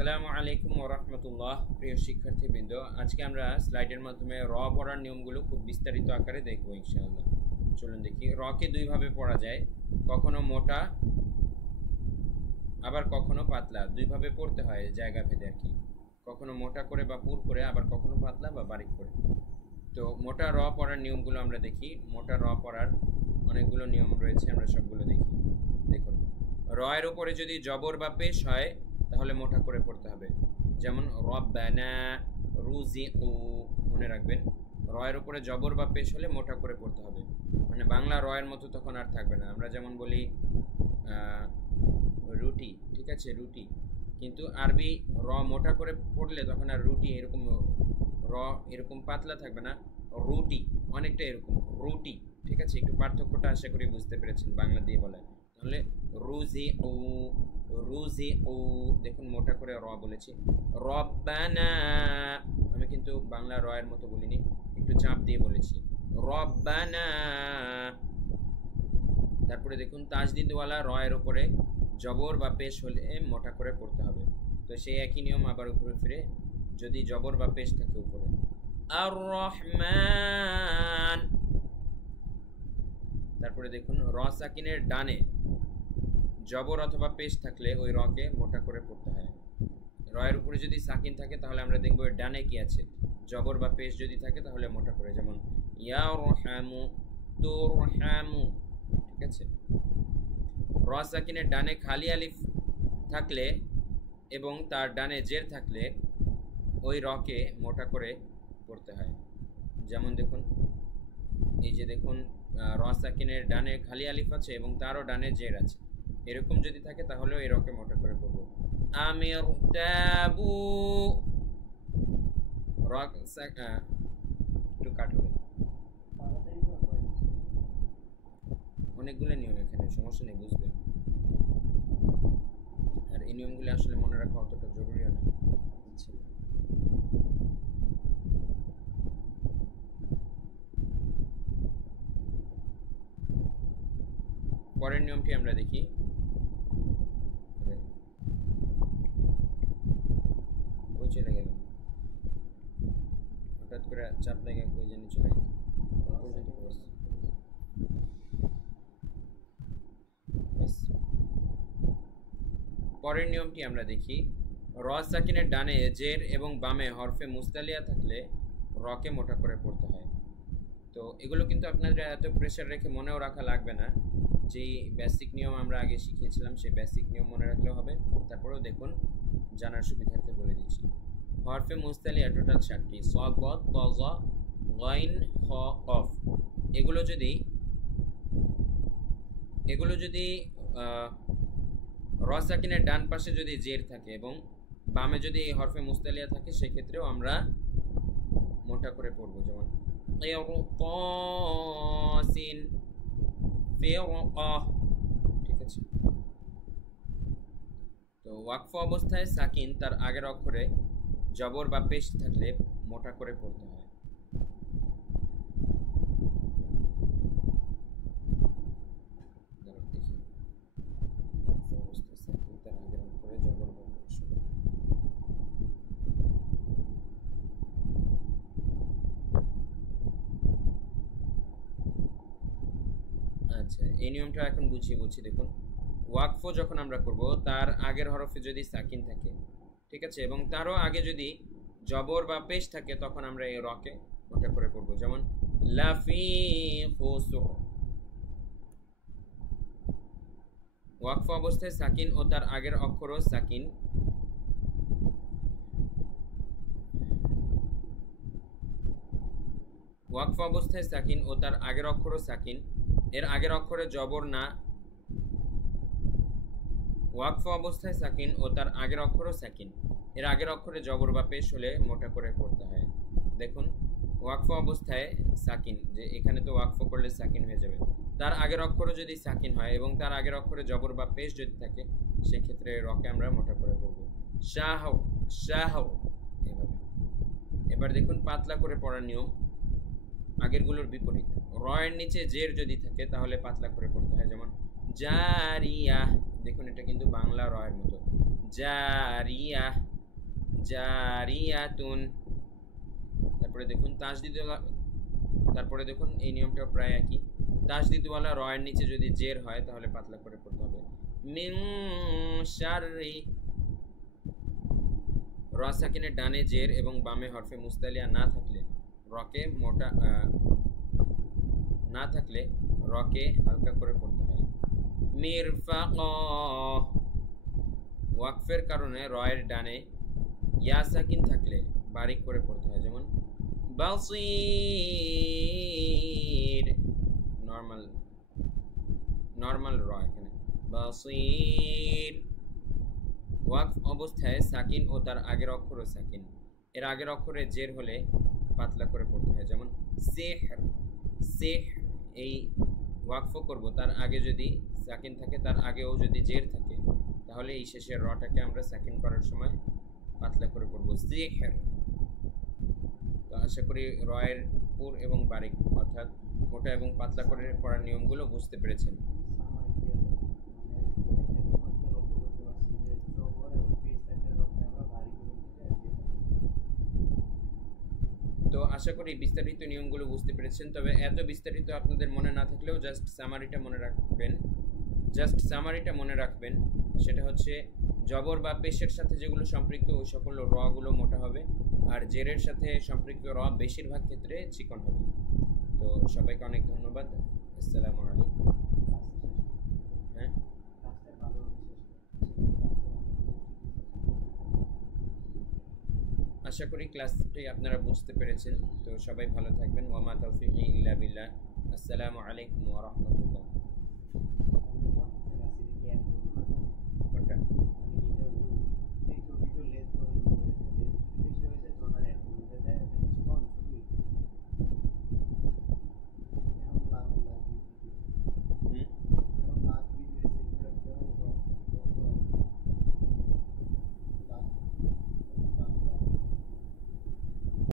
আসসালামু আলাইকুম ওয়া রাহমাতুল্লাহ। প্রিয় শিক্ষার্থীবৃন্দ, আজকে আমরা স্লাইডের মাধ্যমে র পড়ার নিয়মগুলো খুব বিস্তারিত আকারে দেখব ইনশাআল্লাহ। চলুন দেখি। রকে দুইভাবে পড়া যায়, কখনো মোটা আবার কখনো পাতলা। দুইভাবে পড়তে হয় জায়গা ভেদে আর কি, কখনো মোটা করে বা পুর করে, আবার কখনো পাতলা বা বারিক করে। তো মোটা র পড়ার নিয়মগুলো আমরা দেখি। মোটা র পড়ার অনেকগুলো নিয়ম রয়েছে, আমরা সবগুলো দেখি। দেখুন, র এর উপরে যদি জবর বা পেশ হয় তাহলে মোটা করে পড়তে হবে। যেমন রব্বানা, রুজিউ, মনে রাখবেন র এর উপরে জবর বা পেশ হলে মোটা করে পড়তে হবে। মানে বাংলা র এর মতো তখন আর থাকবে না। আমরা যেমন বলি রুটি, ঠিক আছে, রুটি, কিন্তু আরবি র মোটা করে পড়লে তখন আর রুটি এরকম র এরকম পাতলা থাকবে না, রুটি অনেকটা এরকম রুটি, ঠিক আছে। একটু পার্থক্যটা আশা করি বুঝতে পেরেছেন বাংলা দিয়ে বলে। তাহলে রুজি ও, রুজি ও, দেখুন মোটা করে র বলেছি। রব্বানা, আমি কিন্তু বাংলা র এর মতো বলিনি, একটু চাপ দিয়ে বলেছি রব্বানা। তারপরে দেখুন তাজদিদওয়ালা র এর উপরে জবর বা পেশ হলে মোটা করে পড়তে হবে। তো সেই একই নিয়ম আবার উপরে ফিরে, যদি জবর বা পেশ থাকে উপরে। আর রহমান, তারপরে দেখুন র সাকিনের ডানে জবর অথবা পেশ থাকলে ওই রকে মোটা করে পড়তে হয়। র এর উপরে যদি সাকিন থাকে তাহলে আমরা দেখবো এর ডানে কি আছে, জবর বা পেশ যদি থাকে তাহলে মোটা করে। যেমন ইয়ারহামু, তুরহামু, ঠিক আছে। র সাকিনের ডানে খালি আলিফ থাকলে এবং তার ডানে জের থাকলে ওই রকে মোটা করে পড়তে হয়। যেমন দেখুন, এই যে দেখুন র সাকিনের ডানে খালি আলিফ আছে এবং তারও ডানে জের আছে, এরকম যদি থাকে তাহলে এই রকে মোটা করে পড়ব। আমির তাবু, র একটু কাট হবে, অনেকগুলো নিয়ম এখানে, সমস্যা নেই, বুঝবেন। আর এই নিয়মগুলো আসলে মনে রাখা অতটা জরুরি না। পরের নিয়মটি আমরা দেখি। ওই চলে গেল, হঠাৎ করে চাপ লেগে কই জানি চলে গেল। পরের নিয়মটি আমরা দেখি। র সাকিনের ডানে জের এবং বামে হরফে মুস্তালিয়া থাকলে রকে মোটা করে পড়তে হয়। তো এগুলো কিন্তু আপনাদের এত প্রেশার রেখে মনেও রাখা লাগবে না। যেই বেসিক নিয়ম আমরা আগে শিখিয়েছিলাম সেই বেসিক নিয়ম মনে রাখলেও হবে। তারপরেও দেখুন জানার সুবিধার্থে বলে দিচ্ছি। হরফে মুস্তালিয়া টোটাল 7টি, সদ, বদ, তজ, গাইন, খ, কফ। এগুলো যদি র সাকিনের ডান পাশে যদি জের থাকে এবং বামে যদি এই হরফে মুস্তালিয়া থাকে সেক্ষেত্রেও আমরা মোটা করে পড়ব। যেমন ঠিক আছে। তো ওয়াকফ অবস্থায় সাকিন তার আগের অক্ষরে জবর বা পেশ থাকলে মোটা করে পড়তে হয়। আচ্ছা, এই নিয়মটা এখন বুঝিয়ে বলছি। দেখুন, ওয়াকফ যখন আমরা করব তার আগের হরফে যদি সাকিন থাকে, ঠিক আছে, এবং তারও আগে যদি জবর বা পেশ থাকে তখন আমরা এই রকে মোটা করে পড়বো। যেমন লাফি খুসুর। ওয়াকফ অবস্থায় সাকিন ও তার আগের অক্ষরও সাকিন। ওয়াকফ অবস্থায় সাকিন ও তার আগের অক্ষরও সাকিন, এর আগের অক্ষরে জবর না। ওয়াকফ অবস্থায় সাকিন ও তার আগের অক্ষরও সাকিন, এর আগের অক্ষরে জবর বা পেশ হলে মোটা করে পড়তে হয়। দেখুন, ওয়াকফ অবস্থায় সাকিন, যে এখানে তো ওয়াকফ করলে সাকিন হয়ে যাবে, তার আগের অক্ষরও যদি সাকিন হয় এবং তার আগের অক্ষরে জবর বা পেশ যদি থাকে সেক্ষেত্রে রকে আমরা মোটা করে পড়ব। শাহ, শাহ, এভাবে। এবার দেখুন পাতলা করে পড়ার নিয়ম আগেরগুলোর বিপরীত। র এর নিচে জের যদি থাকে তাহলে পাতলা করে পড়তে হয়। যেমন জারিয়া, দেখুন এটা কিন্তু বাংলা র এর মতো। জারিয়া জারিয়াতুন। তারপরে দেখুন তাসদিদওয়ালা, তারপরে দেখুন এই নিয়মটা প্রায় একই। তাসদিদওয়ালা রয়ের নিচে যদি জের হয় তাহলে পাতলা করে পড়তে হবে। মিন শাররি, র সাকিনের ডানে জের এবং বামে হরফে মুস্তালিয়া না থাকলে রকে মোটা না থাকলে রকে হালকা করে পড়তে হয়। মিরফাক, ওয়াকফের কারণে রয়ের ডানে ইয়া সাকিন থাকলে বারিক করে পড়তে হয়, যেমন বাসির, নর্মাল নর্মাল র এখানে বাসির। ওয়াকফ অবস্থায় সাকিন ও তার আগের অক্ষরও সাকিন, এর আগের অক্ষরে জের হলে পাতলা করে পড়তে হয়, যেমন সিহর সিহর। এই ওয়াকফ করব, তার আগে যদি সাকিন থাকে, তার আগেও যদি জের থাকে, তাহলে এই শেষের রটাকে আমরা সাকিন করার সময় পাতলা করে পড়ব, সিহর। তো আশা করি রয়ের পুর এবং বারিক অর্থাৎ মোটা এবং পাতলা করে পড়ার নিয়মগুলো বুঝতে পেরেছেন। তো আশা করি বিস্তারিত নিয়মগুলো বুঝতে পেরেছেন। তবে এত বিস্তারিত আপনাদের মনে না থাকলেও জাস্ট সামারিটা মনে রাখবেন। সেটা হচ্ছে জবর বা পেশের সাথে যেগুলো সম্পৃক্ত ওই সকল রগুলো মোটা হবে, আর জেরের সাথে সম্পৃক্ত র বেশিরভাগ ক্ষেত্রে চিকন হবে। তো সবাইকে অনেক ধন্যবাদ। আসসালামু আলাইকুম। হ্যাঁ, আশা করি ক্লাসটি আপনারা বুঝতে পেরেছেন। তো সবাই ভালো থাকবেন। ওয়া মা তাওফিকি ইল্লা বিল্লাহ। আসসালামু আলাইকুম ওয়া রাহমাতুল্লাহ।